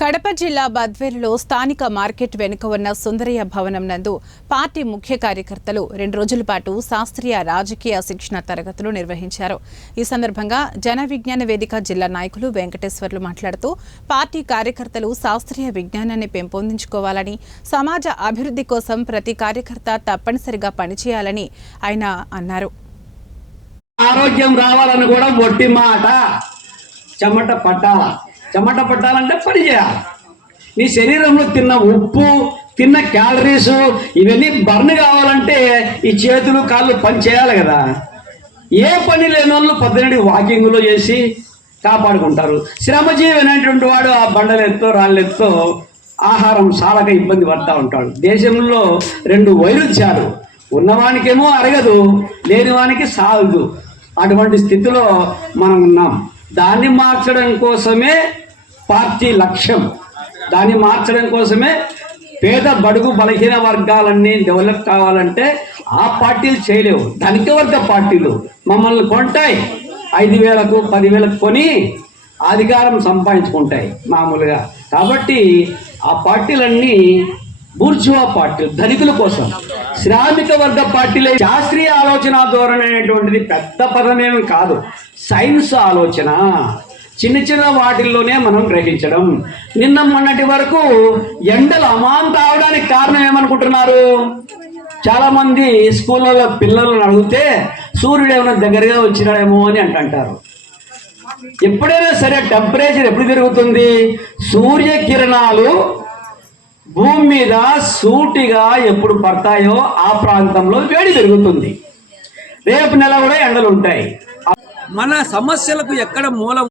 కడప జిల్లా బద్వేలులో స్థానిక మార్కెట్ వెనుక ఉన్న సుందరయ్య భవనం నందు పార్టీ ముఖ్య కార్యకర్తలు 2 రోజుల పాటు శాస్త్రీయ రాజకీయ శిక్షణ తరగతులు నిర్వహించారు. ఈ సందర్భంగా జన విజ్ఞాన వేదిక జిల్లా నాయకులు వెంకటేశ్వర్లు మాట్లాడుతూ పార్టీ కార్యకర్తలు శాస్త్రీయ విజ్ఞానాన్ని పెంపొందించుకోవాలని, సమాజ అభివృద్ధి కోసం ప్రతి కార్యకర్త తప్పనిసరిగా పనిచేయాలని ఆయన అన్నారు. ఆరోగ్యం రావాలని కూడా ఒట్టి మాట, చెమట పట్టాలంటే పని చేయాలి. నీ శరీరంలో తిన్న ఉప్పు, తిన్న క్యాలరీస్ ఇవన్నీ బర్న్ కావాలంటే ఈ చేతులు కాళ్ళు పని చేయాలి కదా. ఏ పని లేని వాళ్ళు పొద్దునటి వాకింగ్లో చేసి కాపాడుకుంటారు. శ్రమజీవి అనేటువంటి వాడు ఆ బండలెత్తో రాళ్ళెత్తో ఆహారం సాలక ఇబ్బంది పడతా ఉంటాడు. దేశంలో 2 వైరుధ్యాలు, ఉన్నవానికేమో అరగదు, లేనివానికి సాగదు. అటువంటి స్థితిలో మనం ఉన్నాం. దాన్ని మార్చడం కోసమే పార్టీ లక్ష్యం. దాన్ని మార్చడం కోసమే పేద బడుగు బలహీన వర్గాలన్నీ డెవలప్ కావాలంటే ఆ పార్టీలు చేయలేవు. ధనిక వర్గ పార్టీలు మమ్మల్ని కొంటాయి, 5,000కు 10,000కు కొని అధికారం సంపాదించుకుంటాయి మామూలుగా. కాబట్టి ఆ పార్టీలన్నీ బూర్జువా పార్టీలు, ధనికుల కోసం. శ్రామిక వర్గ పార్టీలే. శాస్త్రీయ ఆలోచన ధోరణి అనేటువంటిది పెద్ద పదమేమి కాదు, సైన్స్ ఆలోచన. చిన్న వాటిల్లోనే మనం గ్రహించడం. నిన్న మొన్నటి వరకు ఎండలు అమాంత అవడానికి కారణం ఏమనుకుంటున్నారు? చాలా మంది స్కూళ్ళలో పిల్లలను అడిగితే సూర్యుడు ఏమైనా దగ్గరగా వచ్చినాడేమో అని అంటారు. ఎప్పుడైనా సరే టెంపరేచర్ ఎప్పుడు పెరుగుతుంది? సూర్యకిరణాలు భూమి మీద సూటిగా ఎప్పుడు పడతాయో ఆ ప్రాంతంలో వేడి పెరుగుతుంది. రేపు నెల కూడా ఎండలు ఉంటాయి. మన సమస్యలకు ఎక్కడ మూలం